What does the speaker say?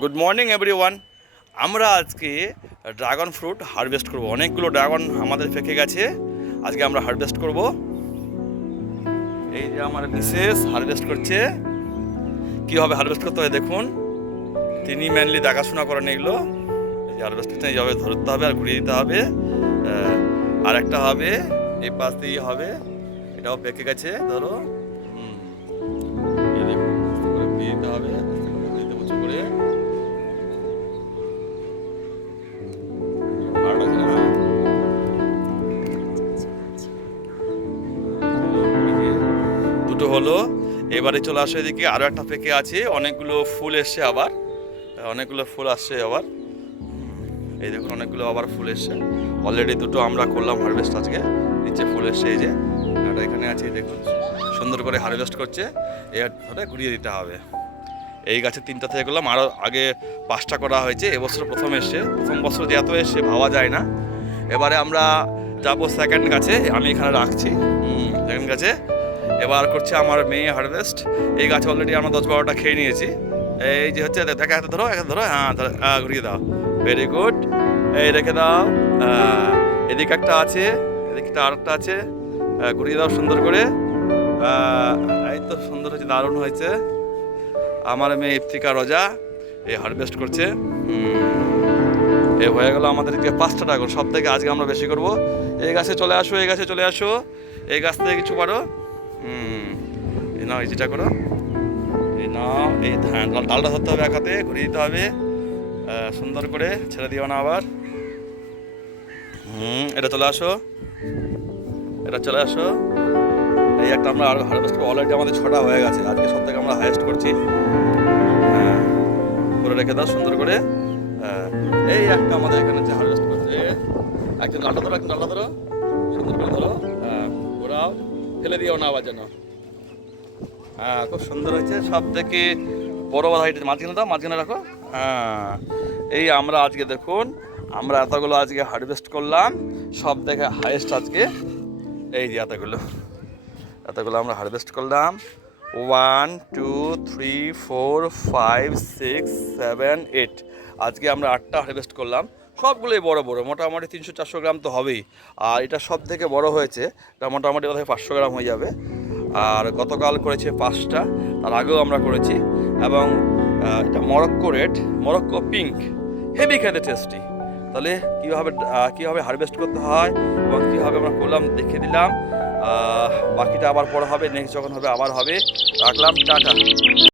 Good morning everyone আমরা আজকে dragon fruit harvest করব। অনেকগুলো ড্রাগন আমাদের ফেঁকে গেছে। আজকে আমরা হারভেস্ট করব। এই যে আমার মিসেস হারভেস্ট করছে। কীভাবে হারভেস্ট করতে হয় দেখুন। তিনি মেনলি দেখাশোনা করেন এগুলো। এই যে হারভেস্ট করতে এইভাবে ধরতে হবে আর ঘুরিয়ে দিতে হবে। আর একটা হবে, এই পাশ দিয়ে হবে। এটাও পেকে গেছে, ধরো। দুটো হলো। এবারে চলে আসো এদিকে আরও একটা পেকে আছে, অনেকগুলো ফুল এসছে আবার। অনেকগুলো ফুল আসছে আবার। এই দেখুন, অনেকগুলো আবার ফুল এসছে। অলরেডি দুটো আমরা করলাম হারভেস্ট আজকে। নিচে ফুল এসছে, এই যে। একটা এখানে আছে দেখুন। সুন্দর করে হারভেস্ট করছে। এর ধরে ঘুরিয়ে দিতে হবে। এই গাছে তিনটা থেকে করলাম। আরও আগে পাঁচটা করা হয়েছে, এবছর প্রথম এসছে। প্রথম বছর যে এত এসছে, ভাবা যায় না। এবারে আমরা যাব সেকেন্ড গাছে। আমি এখানে রাখছি। সেকেন্ড গাছে। এবার করছে আমার মেয়ে হারভেস্ট। এই গাছে অলরেডি আমরা দশ বারোটা খেয়ে নিয়েছি। এই যে হচ্ছে, দেখা হাতে ধরো একটা ধরো হ্যাঁ ঘুরিয়ে দাও। ভেরি গুড এই রেখে দাও এদিকে একটা আছে, এদিকে একটা আরেকটা আছে। ঘুরিয়ে দাও সুন্দর করে। এই তো সুন্দর হয়েছে দারুণ হয়েছে। আমার মেয়ে ইফতিকা রোজা এই হারভেস্ট করছে। এ হয়ে গেল আমাদের যে পাঁচটা ড্রাগন সব থেকে আজকে আমরা বেশি করব। এই গাছে চলে আসো, এই গাছে চলে আসো। এই গাছ থেকে কিছু পারো। হুম। নাও, এই যেটা করো। এই নাও, এই হ্যাঁ ডালটা ধরতে হবে একাতে ঘুরিয়ে দিতে হবে। সুন্দর করে ছেড়ে দিও না আবার। হুম, এটা চলে আসো। এটা চলে আসো। এই একটা আমরা হারভেস্ট অলরেডি আমাদের ছটা হয়ে গেছে। আজকে সব থেকে আমরা হাইয়েস্ট করছি। হ্যাঁ করে রেখে দাও সুন্দর করে। এই একটা আমাদের এখানে যে হারভেস্ট করছে। একজন ডালটা ধরো একজন ডালটা ধরো। সুন্দর করে ধরো। ফেলে দিও না আবার যেন। হ্যাঁ খুব সুন্দর হয়েছে। সব থেকে বড় বড় হাইট মাঝখানে দাও, মাঝখানে রাখো। হ্যাঁ এই আমরা আজকে দেখুন, আমরা এতগুলো আজকে হারভেস্ট করলাম। সব থেকে হাইয়েস্ট আজকে, এই যে এতগুলো এতগুলো আমরা হারভেস্ট করলাম। One two three four five six seven eight আজকে আমরা আটটা হারভেস্ট করলাম। সবগুলোই বড় বড়, মোটামুটি তিনশো চারশো গ্রাম তো হবেই। আর এটা সব থেকে বড় হয়েছে, এটা মোটামুটি বোধহয় পাঁচশো গ্রাম হয়ে যাবে। আর গতকাল করেছে পাঁচটা, তার আগেও আমরা করেছি। এবং এটা Morocco red, Morocco pink, heavy খেতে টেস্টি। তাহলে কীভাবে কীভাবে হারভেস্ট করতে হয় এবং কীভাবে আমরা করলাম দেখে দিলাম বাকিটা আবার পরে হবে, নেক্সট যখন হবে আবার হবে। রাখলাম, টাটা।